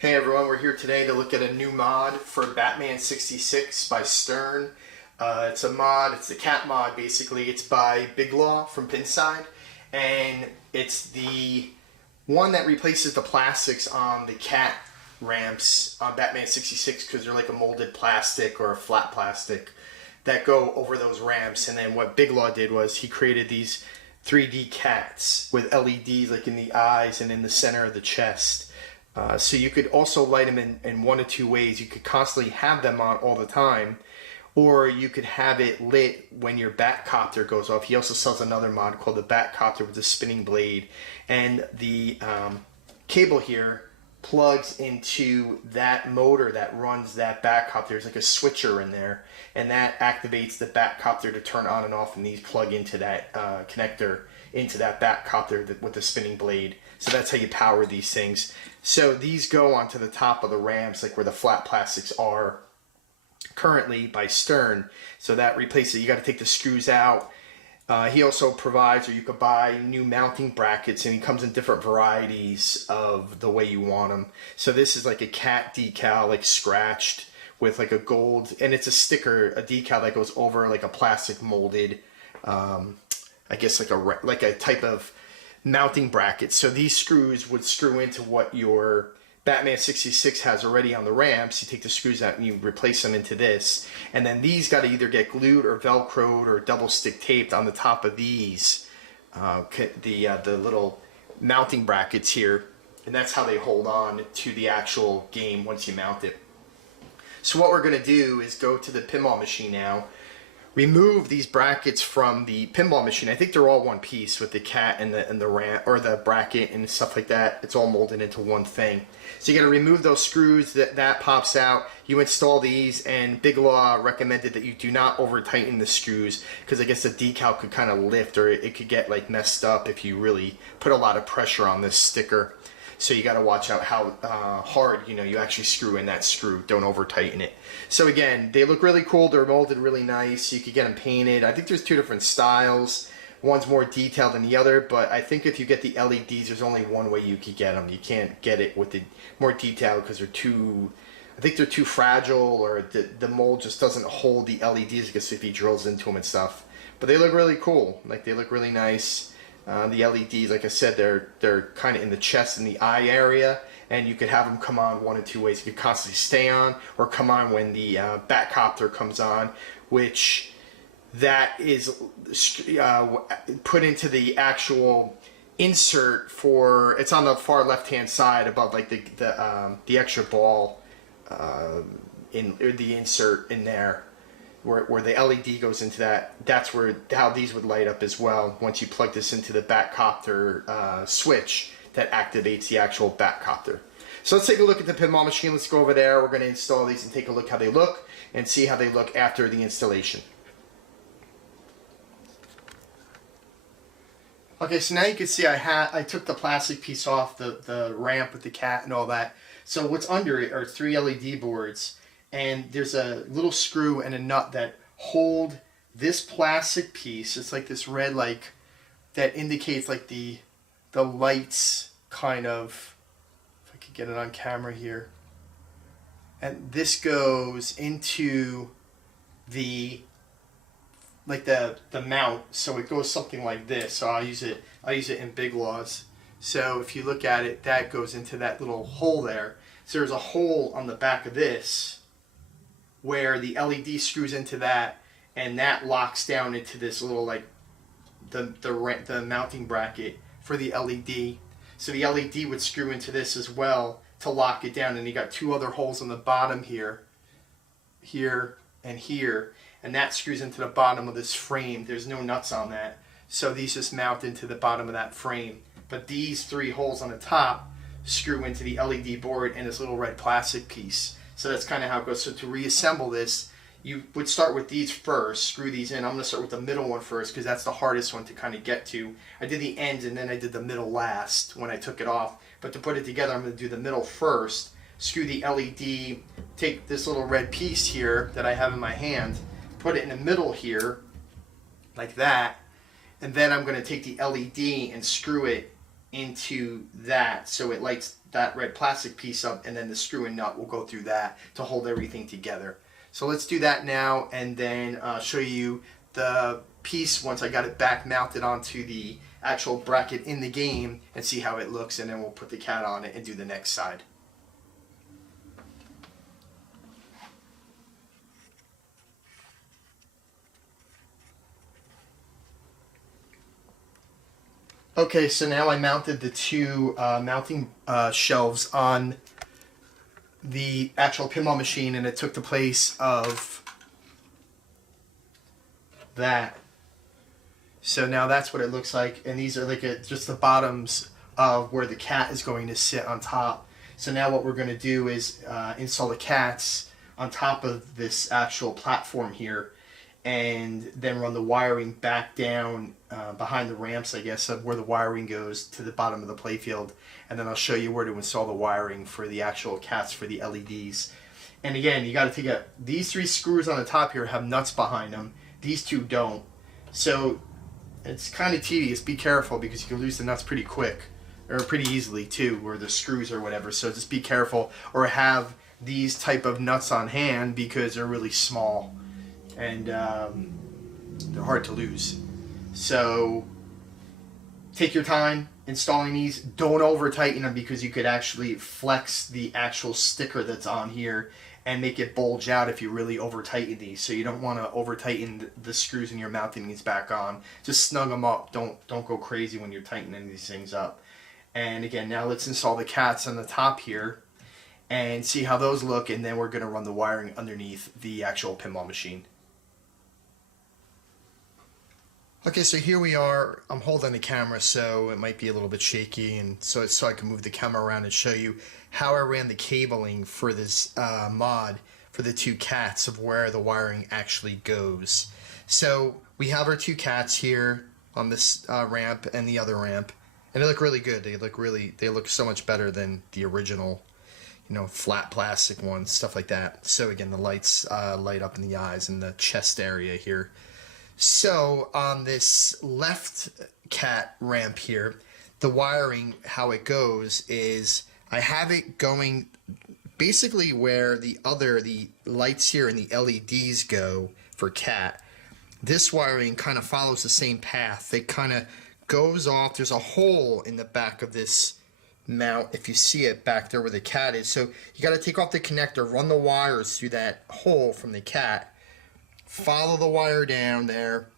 Hey everyone, we're here today to look at a new mod for Batman 66 by Stern. It's a mod, it's the cat mod basically. It's by Big Law from Pinside, and it's the one that replaces the plastics on the cat ramps on Batman 66 because they're like a molded plastic or a flat plastic that go over those ramps. And then what Big Law did was he created these 3D cats with LEDs like in the eyes and in the center of the chest. So you could also light them in one of two ways. You could constantly have them on all the time, or you could have it lit when your Batcopter goes off. He also sells another mod called the Batcopter with the spinning blade, and the cable here plugs into that motor that runs that Batcopter. There's like a switcher in there, and that activates the Batcopter to turn on and off, and these plug into that connector into that Batcopter with the spinning blade. So that's how you power these things. So these go onto the top of the ramps, like where the flat plastics are currently by Stern. So that replaces it. You got to take the screws out. He also provides, or you could buy new mounting brackets, and he comes in different varieties of the way you want them. So this is like a cat decal, like scratched with like a gold, and it's a sticker, a decal that goes over like a plastic molded, I guess like a type of mounting bracket. So these screws would screw into what your Batman 66 has already on the ramps. You take the screws out and you replace them into this, and then these got to either get glued or velcroed or double stick taped on the top of these the little mounting brackets here, and that's how they hold on to the actual game once you mount it. So what we're going to do is go to the pinball machine now, remove these brackets from the pinball machine. I think they're all one piece with the cat and the ramp, or the bracket and stuff like that. It's all molded into one thing. So you got to remove those screws. That pops out. You install these, and Big Law recommended that you do not over tighten the screws because I guess the decal could kind of lift, or it could get like messed up if you really put a lot of pressure on this sticker. So you got to watch out how hard you actually screw in that screw. Don't over tighten it. So again, they look really cool. They're molded really nice. You could get them painted. I think there's two different styles. One's more detailed than the other, but I think if you get the LEDs, there's only one way you could get them. You can't get it with the more detailed because they're too, I think they're too fragile, or the mold just doesn't hold the LEDs because if he drills into them and stuff. But they look really cool. Like, they look really nice. The LEDs, like I said, they're kind of in the chest and the eye area, and you could have them come on one of two ways. You could constantly stay on, or come on when the Batcopter comes on, which that is put into the actual insert for. It's on the far left-hand side above, like the extra ball in the insert in there. Where the LED goes into that, that's how these would light up as well once you plug this into the Batcopter switch that activates the actual Batcopter. So let's take a look at the pinball machine. Let's go over there. We're going to install these and take a look how they look and see how they look after the installation. Okay, so now you can see I took the plastic piece off the ramp with the cat and all that. So what's under it are 3 LED boards. And there's a little screw and a nut that hold this plastic piece. It's like this red, like, that indicates like the lights, kind of, if I could get it on camera here. And this goes into the mount, so it goes something like this. So I'll use it in Big Law's. So if you look at it, that goes into that little hole there. So there's a hole on the back of this where the LED screws into that, and that locks down into this little, like, the mounting bracket for the LED. So the LED would screw into this as well to lock it down, and you got 2 other holes on the bottom here, and here, and that screws into the bottom of this frame. There's no nuts on that, so these just mount into the bottom of that frame. But these 3 holes on the top screw into the LED board and this little red plastic piece. So that's kind of how it goes. So to reassemble this, you would start with these first, screw these in. I'm going to start with the middle one first because that's the hardest one to kind of get to. I did the ends and then I did the middle last when I took it off. But to put it together, I'm going to do the middle first, screw the LED, take this little red piece here that I have in my hand, put it in the middle here, like that, and then I'm going to take the LED and screw it into that, so it lights that red plastic piece up, and then the screw and nut will go through that to hold everything together. So let's do that now, and then show you the piece once I got it back mounted onto the actual bracket in the game, and see how it looks, and then we'll put the cat on it and do the next side. Okay, so now I mounted the two mounting shelves on the actual pinball machine, and it took the place of that. So now that's what it looks like, and these are like just the bottoms of where the cat is going to sit on top. So now what we're going to do is install the cats on top of this actual platform here, and then run the wiring back down behind the ramps, I guess, of where the wiring goes to the bottom of the playfield. And then I'll show you where to install the wiring for the actual cats for the LEDs. And again, you got to take out these three screws on the top here have nuts behind them. These two don't. So it's kind of tedious. Be careful, because you can lose the nuts pretty quick, or pretty easily too, or the screws or whatever. So just be careful, or have these type of nuts on hand, because they're really small and they're hard to lose. So take your time installing these. Don't over tighten them, because you could actually flex the actual sticker that's on here and make it bulge out if you really over tighten these. So you don't want to over tighten the screws when you're mounting these back on. Just snug them up. Don't go crazy when you're tightening these things up. And again, now let's install the cats on the top here and see how those look, and then we're going to run the wiring underneath the actual pinball machine. Okay, so here we are. I'm holding the camera, so it might be a little bit shaky, and so I can move the camera around and show you how I ran the cabling for this mod for the two cats, of where the wiring actually goes. So we have our two cats here on this ramp and the other ramp, and they look really good. They look so much better than the original, flat plastic ones, stuff like that. So again, the lights light up in the eyes and the chest area here. So on this left cat ramp here, the wiring, how it goes is I have it going basically where the lights here and the LEDs go for cat. This wiring kind of follows the same path. It kind of goes off. There's a hole in the back of this mount, if you see it back there where the cat is. So you got to take off the connector, run the wires through that hole from the cat. Follow the wire down there.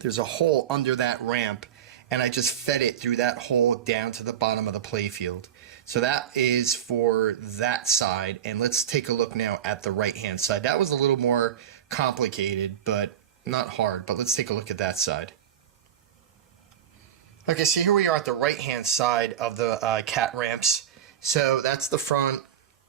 There's a hole under that ramp, and I just fed it through that hole down to the bottom of the playfield. So that is for that side, and let's take a look now at the right hand side. That was a little more complicated, but not hard. But let's take a look at that side. Okay, so here we are at the right hand side of the cat ramps. So that's the front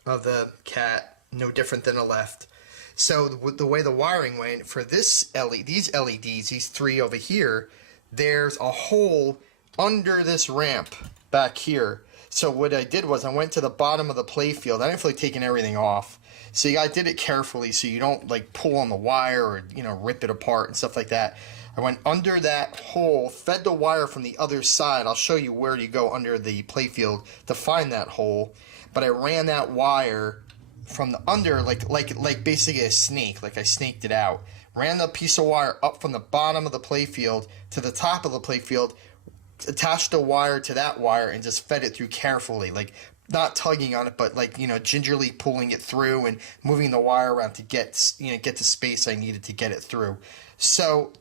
of the cat, no different than the left. So the way the wiring went for these LEDs, these three over here, there's a hole under this ramp back here. So what I did was I went to the bottom of the playfield. I didn't feel like taking everything off. So I did it carefully so you don't like pull on the wire or rip it apart and stuff like that. I went under that hole, fed the wire from the other side. I'll show you where you go under the playfield to find that hole. But I ran that wire from the under like basically a snake, like I snaked it out. Ran the piece of wire up from the bottom of the playfield to the top of the playfield, attached the wire to that wire, and just fed it through carefully, like not tugging on it, but like gingerly pulling it through and moving the wire around to get the space I needed to get it through. So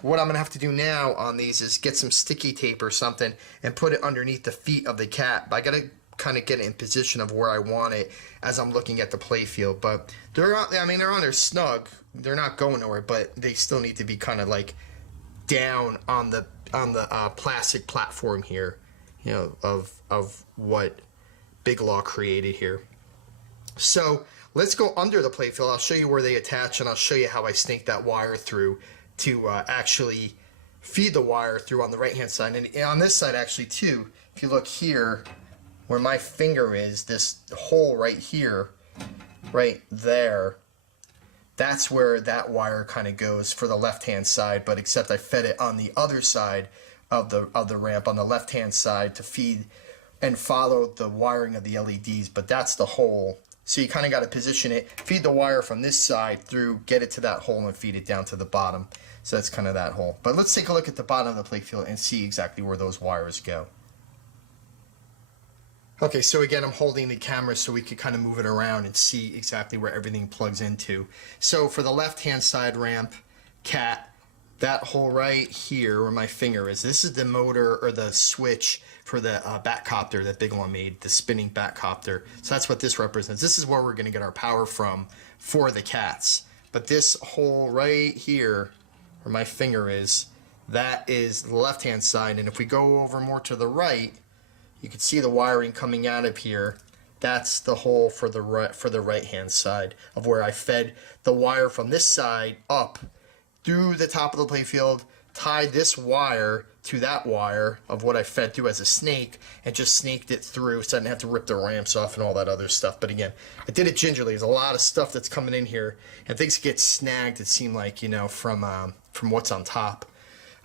what I'm gonna have to do now on these is get some sticky tape or something and put it underneath the feet of the cat. But I gotta kind of get it in position of where I want it as I'm looking at the playfield. But they're on there snug. They're not going nowhere, but they still need to be kind of like down on the plastic platform here, of what Big Law created here. So let's go under the playfield. I'll show you where they attach, and I'll show you how I snake that wire through to actually feed the wire through on the right hand side. And on this side actually too, if you look here where my finger is, this hole right here, right there, that's where that wire kind of goes for the left hand side, but except I fed it on the other side of the ramp on the left hand side to feed and follow the wiring of the LEDs, but that's the hole. So you kind of got to position it, feed the wire from this side through, get it to that hole, and feed it down to the bottom. So that's kind of that hole. But let's take a look at the bottom of the playfield and see exactly where those wires go. Okay, so again, I'm holding the camera so we could kind of move it around and see exactly where everything plugs into. So for the left-hand side ramp, cat, that hole right here where my finger is, this is the motor or the switch for the bat copter that Big Law made, the spinning bat copter. So that's what this represents. This is where we're going to get our power from for the cats. But this hole right here where my finger is, that is the left-hand side. And if we go over more to the right, you can see the wiring coming out of here. That's the hole for the right-hand side of where I fed the wire from this side up through the top of the playfield, tied this wire to that wire of what I fed through as a snake, and just snaked it through so I didn't have to rip the ramps off and all that other stuff. But again, I did it gingerly. There's a lot of stuff that's coming in here, and things get snagged, it seemed like, you know, from what's on top.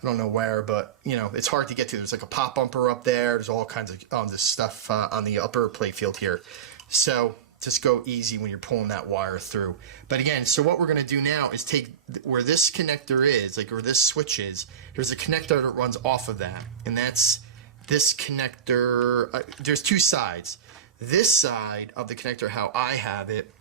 I don't know where, but, you know, it's hard to get to. There's like a pop bumper up there. There's all kinds of this stuff on the upper playfield here. So just go easy when you're pulling that wire through. But again, so what we're going to do now is take where this connector is, like where this switch is, there's a connector that runs off of that. And that's this connector. There's two sides. This side of the connector, how I have it,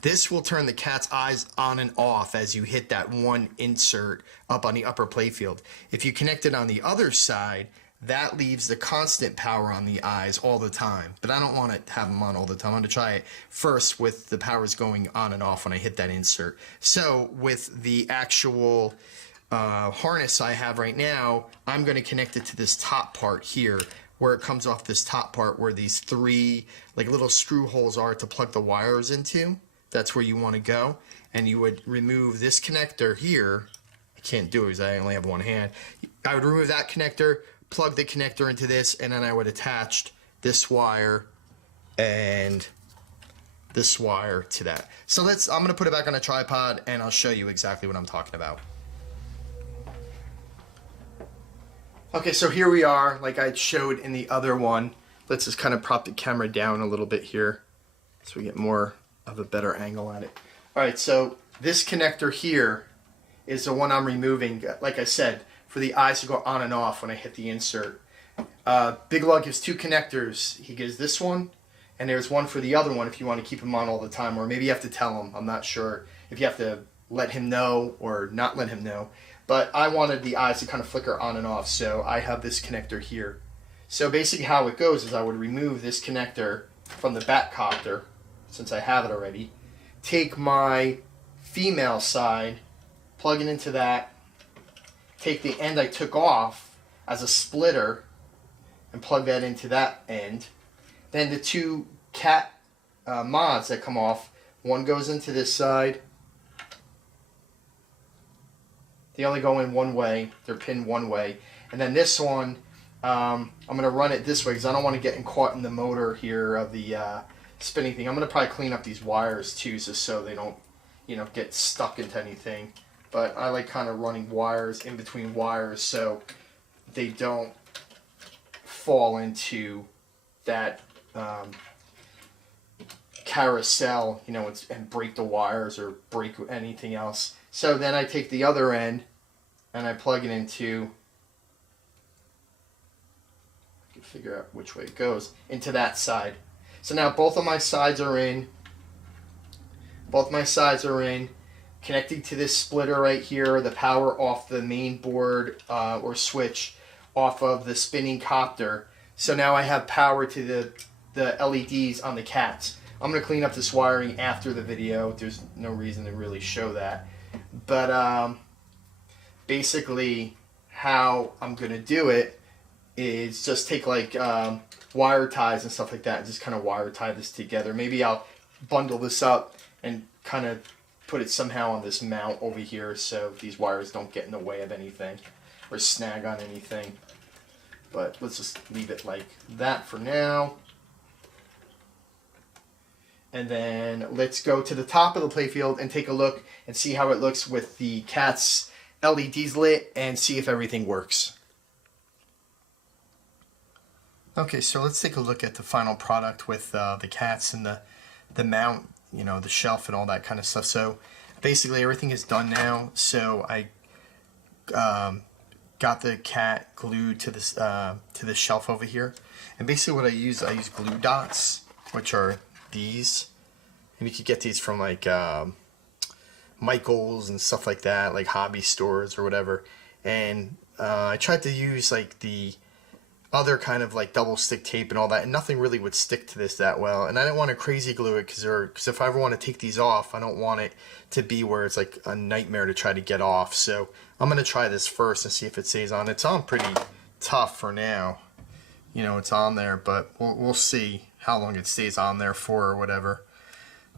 this will turn the cat's eyes on and off as you hit that one insert up on the upper playfield. If you connect it on the other side, that leaves the constant power on the eyes all the time. But I don't want to have them on all the time. I want to try it first with the powers going on and off when I hit that insert. So with the actual harness I have right now, I'm going to connect it to this top part here, where it comes off this top part where these three like little screw holes are to plug the wires into. That's where you want to go. And you would remove this connector here. I can't do it because I only have one hand. I would remove that connector, plug the connector into this, and then I would attach this wire and this wire to that. So I'm going to put it back on a tripod and I'll show you exactly what I'm talking about. Okay, so here we are, like I showed in the other one. Let's just kind of prop the camera down a little bit here so we get more of a better angle at it. Alright, so this connector here is the one I'm removing, like I said, for the eyes to go on and off when I hit the insert. Big Law gives two connectors. He gives this one, and there's one for the other one if you want to keep him on all the time, or maybe you have to tell him. I'm not sure if you have to let him know or not let him know. But I wanted the eyes to kind of flicker on and off, so I have this connector here. So basically how it goes is I would remove this connector from the bat copter, since I have it already, take my female side, plug it into that, take the end I took off as a splitter and plug that into that end. Then the two cat mods that come off, one goes into this side. They only go in one way. They're pinned one way. And then this one, I'm going to run it this way because I don't want to get caught in the motor here of the spinning thing. I'm going to probably clean up these wires too, just so they don't, you know, get stuck into anything. But I like kind of running wires in between wires so they don't fall into that carousel, you know, and break the wires or break anything else. So then I take the other end and I plug it into, I can figure out which way it goes, into that side. So now both of my sides are in. Both my sides are in. Connecting to this splitter right here, the power off the main board or switch off of the spinning copter. So now I have power to the LEDs on the cats. I'm going to clean up this wiring after the video. There's no reason to really show that. But basically how I'm going to do it is just take like wire ties and stuff like that and just kind of wire tie this together. Maybe I'll bundle this up and kind of put it somehow on this mount over here so these wires don't get in the way of anything or snag on anything. But let's just leave it like that for now. And then let's go to the top of the playfield and take a look and see how it looks with the cat's LEDs lit and see if everything works. Okay, so let's take a look at the final product with the cats and the mount, you know, the shelf and all that kind of stuff. So basically everything is done now. So I got the cat glued to this shelf over here, and basically what I use glue dots, which are these, and you could get these from like Michael's and stuff like that, like hobby stores or whatever. And I tried to use like the other kind of like double stick tape and all that, and nothing really would stick to this that well. And I didn't want to crazy glue it because if I ever want to take these off, I don't want it to be where it's like a nightmare to try to get off. So I'm going to try this first and see if it stays on. It's on pretty tough for now. You know, it's on there, but we'll see how long it stays on there for or whatever.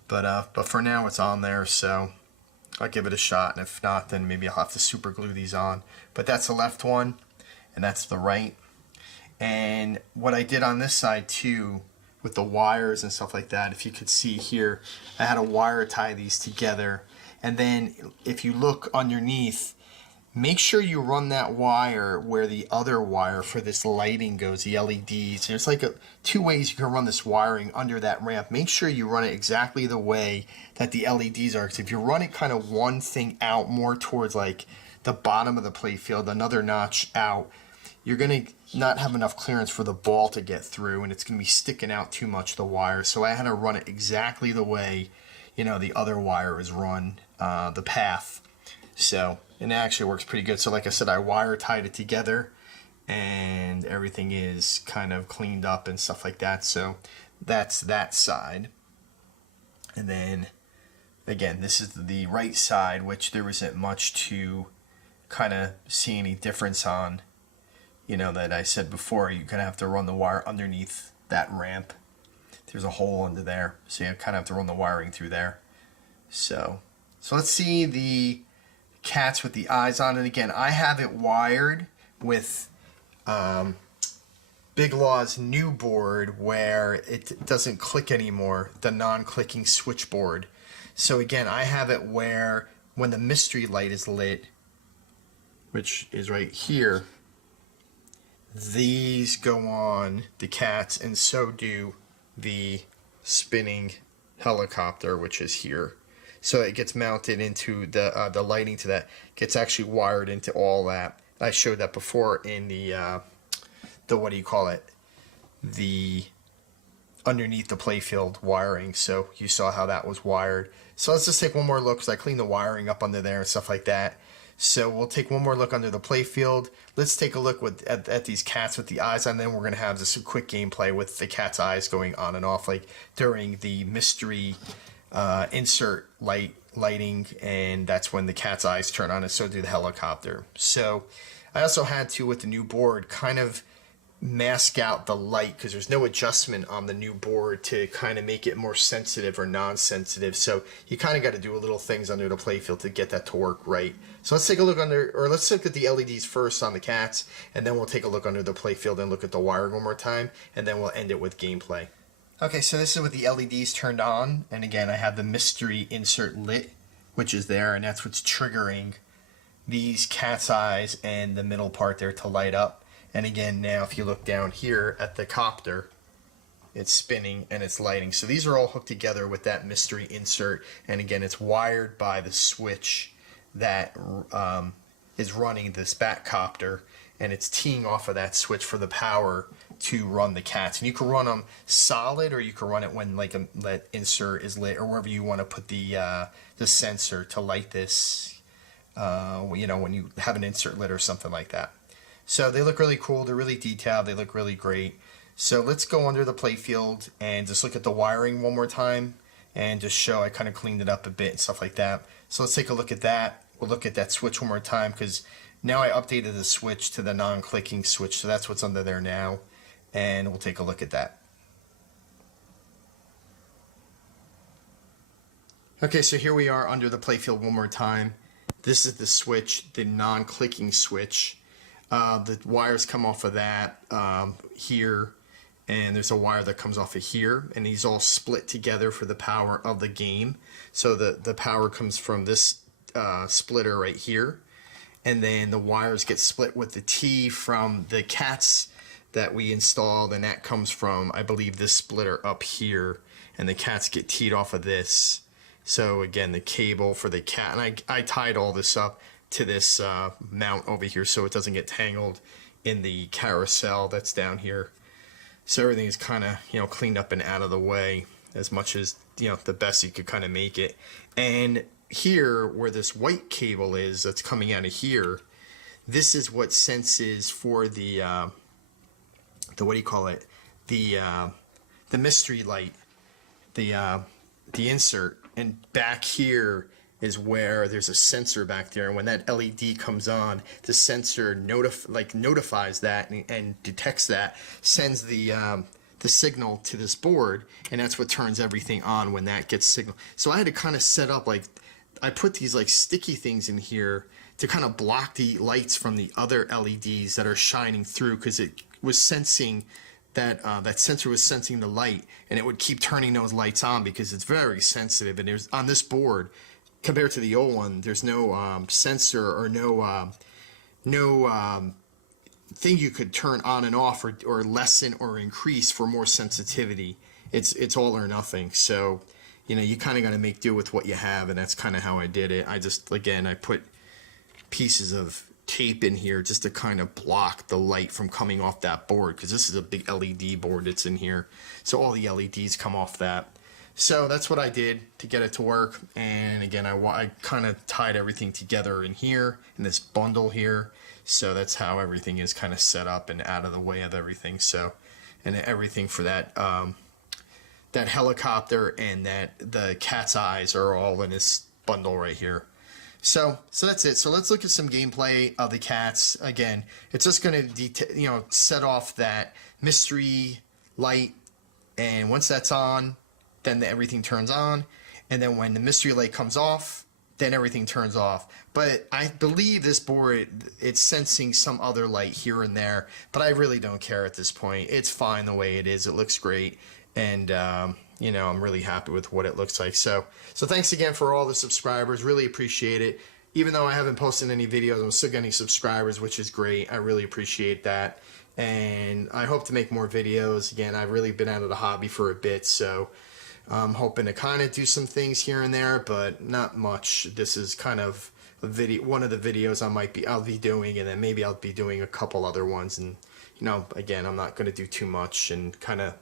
But for now it's on there, so I'll give it a shot, and if not, then maybe I'll have to super glue these on. But that's the left one, and that's the right. And what I did on this side too, with the wires and stuff like that, if you could see here, I had to wire tie these together. And then if you look underneath, make sure you run that wire where the other wire for this lighting goes, the LEDs. There's like two ways you can run this wiring under that ramp. Make sure you run it exactly the way that the LEDs are. Because if you run it kind of one thing out more towards like the bottom of the playfield, another notch out, you're going to not have enough clearance for the ball to get through, and it's going to be sticking out too much, the wire. So I had to run it exactly the way, you know, the other wire is run, the path. So, and it actually works pretty good. So like I said, I wire tied it together, and everything is kind of cleaned up and stuff like that. So that's that side. And then, again, this is the right side, which there isn't much to kind of see any difference on. You know, that I said before, you're going to have to run the wire underneath that ramp. There's a hole under there, so you kind of have to run the wiring through there. So let's see the cats with the eyes on it. Again, I have it wired with Big Law's new board where it doesn't click anymore, the non-clicking switchboard. So again, I have it where when the mystery light is lit, which is right here, these go on the cats, and so do the spinning helicopter, which is here. So it gets mounted into the lighting to that, gets actually wired into all that. I showed that before in the what do you call it? The underneath the playfield wiring. So you saw how that was wired. So let's just take one more look, because I cleaned the wiring up under there and stuff like that. So we'll take one more look under the playfield. Let's take a look at these cats with the eyes on them. We're going to have just a quick gameplay with the cat's eyes going on and off, like during the mystery insert lighting, and that's when the cat's eyes turn on, and so do the helicopter. So I also had to, with the new board, kind of mask out the light, because there's no adjustment on the new board to kind of make it more sensitive or non-sensitive. So you kind of got to do a little things under the playfield to get that to work right. So let's take a look let's look at the LEDs first on the cats, and then we'll take a look under the playfield and look at the wiring one more time, and then we'll end it with gameplay. Okay, so this is with the LEDs turned on, and again, I have the mystery insert lit, which is there, and that's what's triggering these cat's eyes and the middle part there to light up. And again, now if you look down here at the copter, it's spinning and it's lighting. So these are all hooked together with that mystery insert, and again, it's wired by the switch that is running this back copter, and it's teeing off of that switch for the power to run the cats. And you can run them solid, or you can run it when like that insert is lit, or wherever you want to put the sensor to light this. You know, when you have an insert lit or something like that. So they look really cool. They're really detailed. They look really great. So let's go under the playfield and just look at the wiring one more time, and just show I kind of cleaned it up a bit and stuff like that. So let's take a look at that. We'll look at that switch one more time, because now I updated the switch to the non-clicking switch. So that's what's under there now. And we'll take a look at that. Okay, so here we are under the playfield one more time. This is the switch, the non-clicking switch. The wires come off of that here, and there's a wire that comes off of here, and these all split together for the power of the game. So the power comes from this splitter right here, and then the wires get split with the T from the cat's that we installed, and that comes from, I believe, this splitter up here, and the cats get teed off of this. So again, the cable for the cat, and I tied all this up to this mount over here so it doesn't get tangled in the carousel that's down here. So everything is kind of, you know, cleaned up and out of the way as much as, you know, the best you could kind of make it. And here, where this white cable is that's coming out of here, this is what senses for the what do you call it? The mystery light, the insert. And back here is where there's a sensor back there, and when that LED comes on, the sensor notifies that and detects that, sends the signal to this board, and that's what turns everything on when that gets signal. So I had to kind of set up, like, I put these like sticky things in here to kind of block the lights from the other LEDs that are shining through, because it was sensing that that sensor was sensing the light, and it would keep turning those lights on because it's very sensitive. And there's, on this board, compared to the old one, there's no sensor or no thing you could turn on and off or lessen or increase for more sensitivity. It's all or nothing. So, you know, you kind of got to make do with what you have, and that's kind of how I did it. I just, again, I put pieces of tape in here just to kind of block the light from coming off that board, because this is a big LED board that's in here. So all the LEDs come off that. So that's what I did to get it to work. And again, I kind of tied everything together in here, in this bundle here. So that's how everything is kind of set up and out of the way of everything. So, and everything for that that helicopter and the cat's eyes are all in this bundle right here. So that's it. So let's look at some gameplay of the cats. Again, it's just going to set off that mystery light, and once that's on, then everything turns on, and then when the mystery light comes off, then everything turns off. But I believe this board, it's sensing some other light here and there, but I really don't care at this point. It's fine the way it is. It looks great, and you know, I'm really happy with what it looks like. So thanks again for all the subscribers. Really appreciate it. Even though I haven't posted any videos, I'm still getting subscribers, which is great. I really appreciate that, and I hope to make more videos. Again, I've really been out of the hobby for a bit, so I'm hoping to kind of do some things here and there, but not much. This is kind of a video, one of the videos I'll be doing, and then maybe I'll be doing a couple other ones. And you know, again, I'm not going to do too much and kind of,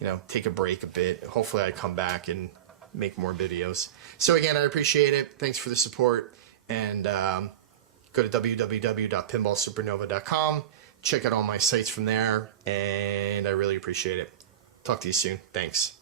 you know, take a break a bit. Hopefully I come back and make more videos. So again, I appreciate it. Thanks for the support, and go to www.pinballsupernova.com. Check out all my sites from there, and I really appreciate it. Talk to you soon. Thanks.